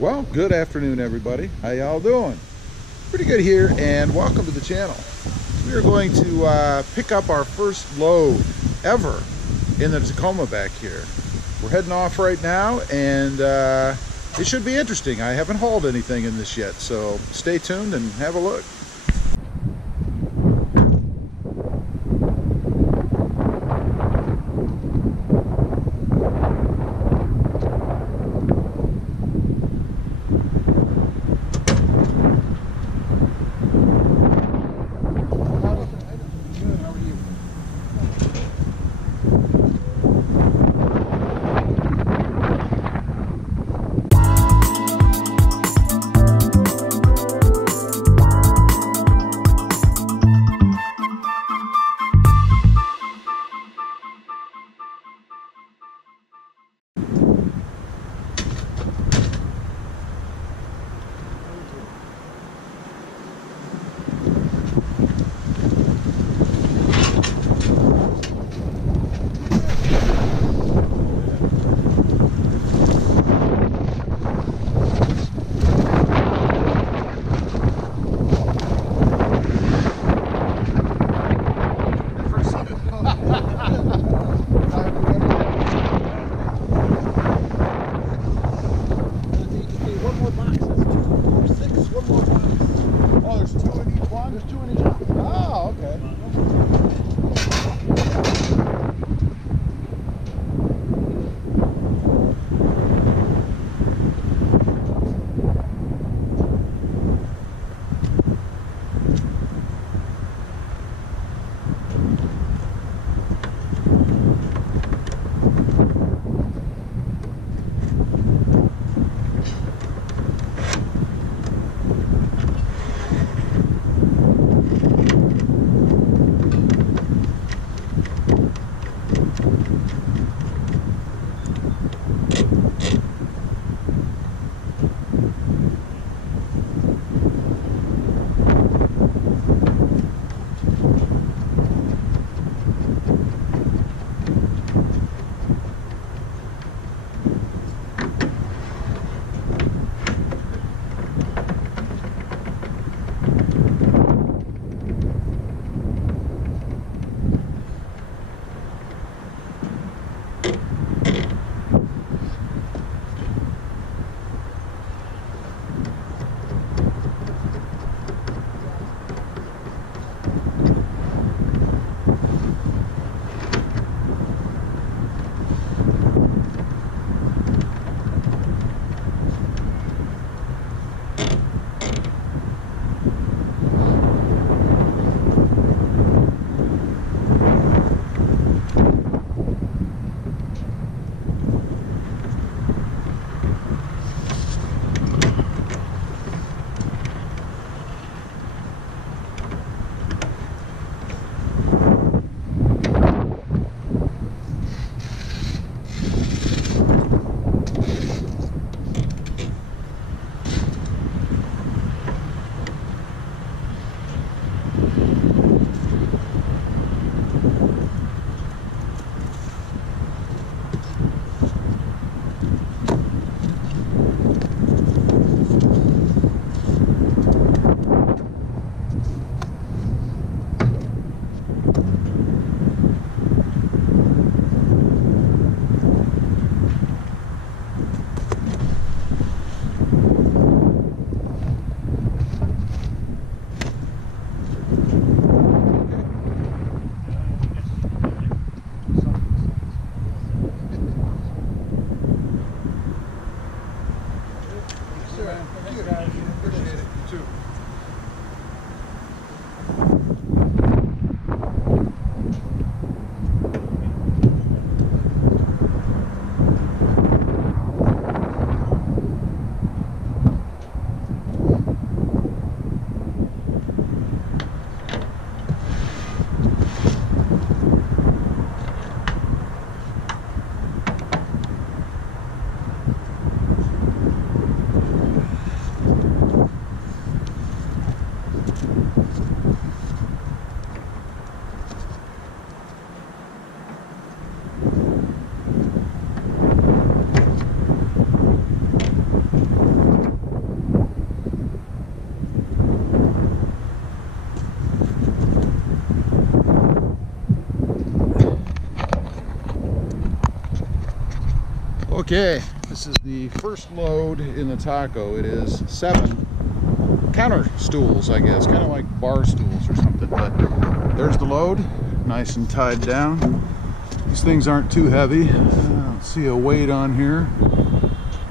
Well, good afternoon, everybody. How y'all doing? Pretty good here, and welcome to the channel. We are going to pick up our first load ever in the Tacoma back here. We're heading off right now, and it should be interesting. I haven't hauled anything in this yet, so stay tuned and have a look. Okay, this is the first load in the Taco. It is 7 counter stools, I guess, kind of like bar stools or something. But there's the load, nice and tied down. These things aren't too heavy. I don't see a weight on here,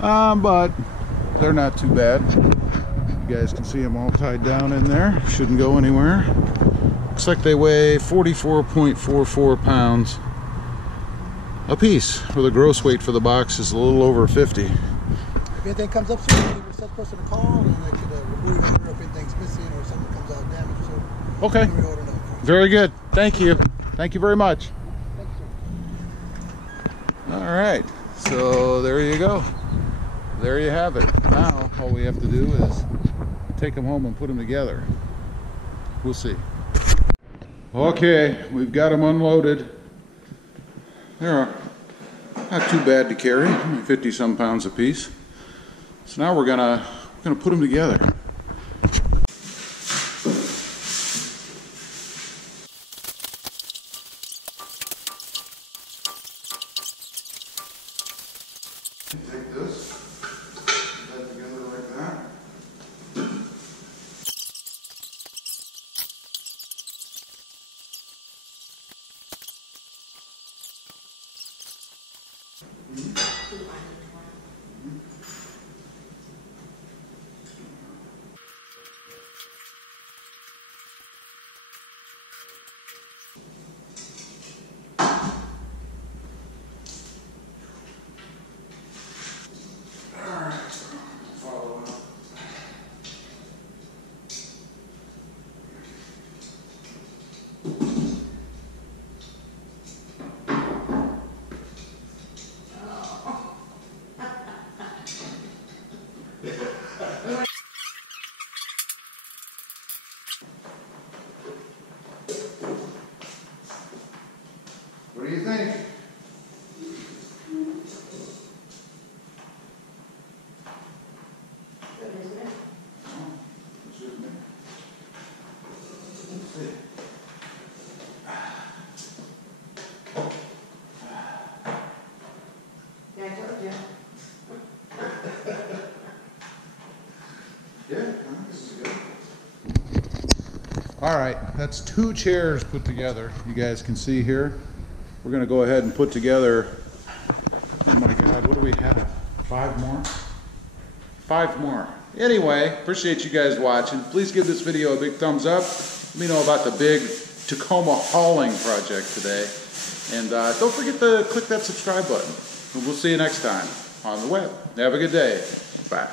but they're not too bad. You guys can see them all tied down in there. Shouldn't go anywhere. Looks like they weigh 44.44 pounds a piece, where the gross weight for the box is a little over 50. If anything comes up soon, give the such person a call and I could reorder if anything's missing or something comes out damaged. So okay. Reorder now. Very good. Thank you. Thank you very much. Thank you. All right. So there you go. There you have it. Now all we have to do is take them home and put them together. We'll see. Okay, we've got them unloaded. They're not too bad to carry, 50 some pounds a piece. So now we're gonna put them together. Take this, put that together like that. What do you think? Good, isn't it? Oh, excuse me. Let's see. Yeah, I told you. Yeah, this is good. All right, that's 2 chairs put together. You guys can see here. We're going to go ahead and put together, oh my God, what do we have? 5 more? 5 more. Anyway, appreciate you guys watching. Please give this video a big thumbs up. Let me know about the big Tacoma hauling project today. And don't forget to click that subscribe button. And we'll see you next time on the web. Have a good day. Bye.